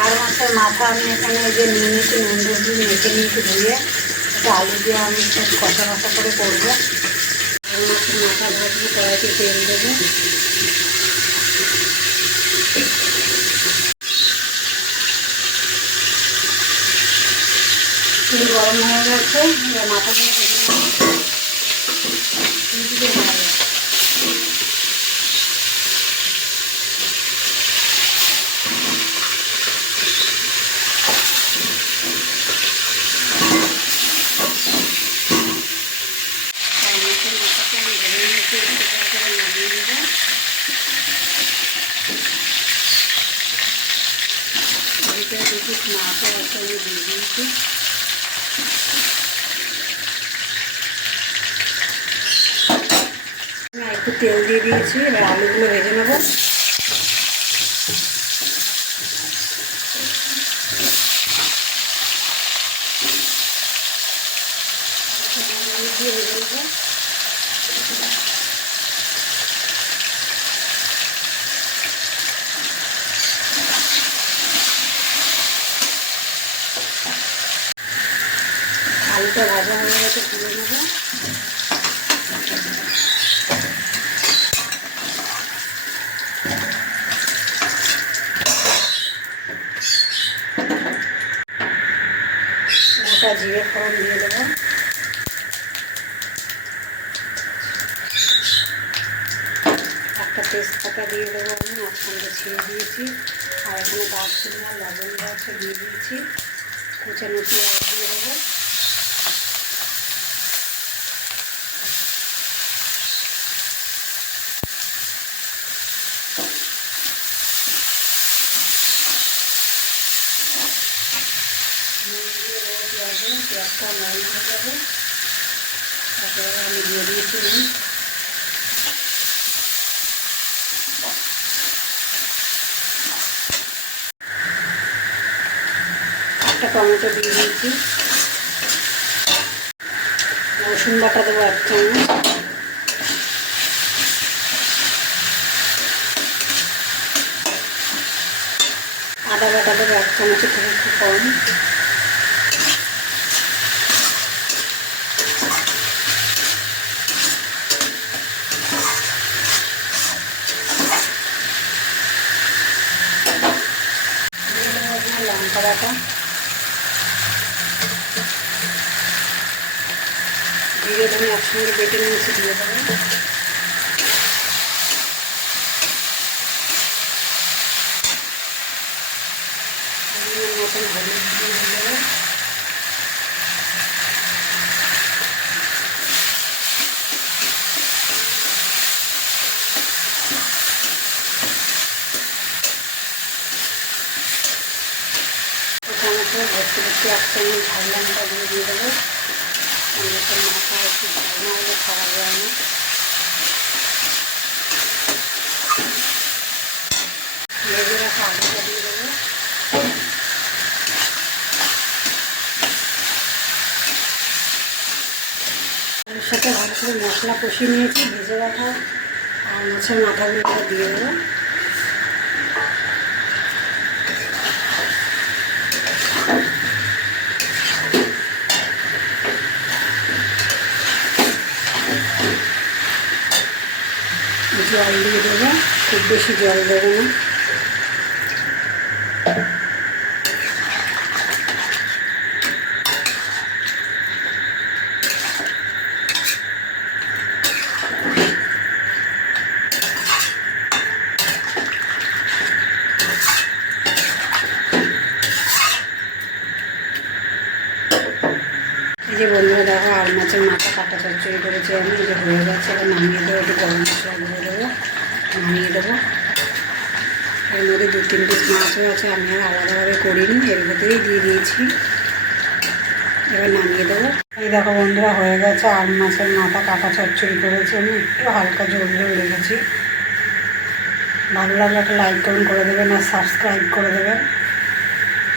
আর মাছের মাথা আমি এখানে যে নিয়ে নিয়েছি নুন দিয়ে মেখে নিয়েছি ধুয়ে, এটা আলু দিয়ে আমি সব কষা কষা করে করবো। আর মাছের মাথা ভাজবো, কড়াইতে তেল দেবো। তেল গরম হয়ে গেছে, মাথাগুলো ভেজে নেবো। মাছও আছে আমি দিয়ে দিয়েছি। একটু তেল দিয়ে দিয়েছি, এবার আলুগুলো ভেজে নেবো। আলুটা ভাজা হয়ে গেছে, তুলে নেবো। গোটা জিরে ফোড়ন দিয়ে দেবো। একটা তেজপাতা দিয়ে দেবো, আমি মাঝখানটা ছিঁড়ে দিয়েছি। আর এখানে দারচিনি আর লবঙ্গ আছে দিয়ে দিয়েছি। কুচানো পেঁয়াজ দিয়ে দেবো। পেঁয়াজটা নরম হয়ে যাবে, তারপরে আমি দিয়ে দিয়েছি একটা টমেটো দিয়ে দিয়েছি। রসুন বাটা দেবো 1 চামচ। আদা বাটা দেবো 1 চামচের থেকে একটু কম। লঙ্কা বাটা জিরে আমি একসঙ্গে বেটে নিয়েছি, দিয়ে দেবো। মতন হলুদ দিয়ে দেবো। ভর্তি ভর্তি 1 চামচ ঝাল লঙ্কা দিয়ে দেবো। মাথা একটু ঝাল না হলে খাওয়া যায় না। ভেজে রাখা আলুটা দিয়ে দেবো। আলুর সাথে ভালো করে মশলা কষিয়ে নিয়েছি, ভেজে রাখা আর মাছের মাথাগুলো দিয়ে দেবো। জল দিয়ে দেবো, খুব বেশি জল দেবো না। এই যে বন্ধুরা দেখো, আর মাছের মাথা কাটা চচ্চড়ি করেছি আমি, এই যে হয়ে গেছে। এবার নামিয়ে দেবো, একটু গরম মশলা দিয়ে দেবো, নামিয়ে দেবো। এর মধ্যে 2-3 পিস মাছও আছে, আমি আর আলাদাভাবে করিনি, এর ভেতরেই দিয়ে দিয়েছি। এবার নামিয়ে দেবো। এই দেখো বন্ধুরা, হয়ে গেছে। আর মাছের মাথা কাটা চচ্চড়ি করেছি আমি, একটু হালকা ঝোল ঝোল রেখেছি। ভালো লাগলে একটা লাইক কমেন্ট করে দেবেন আর সাবস্ক্রাইব করে দেবেন।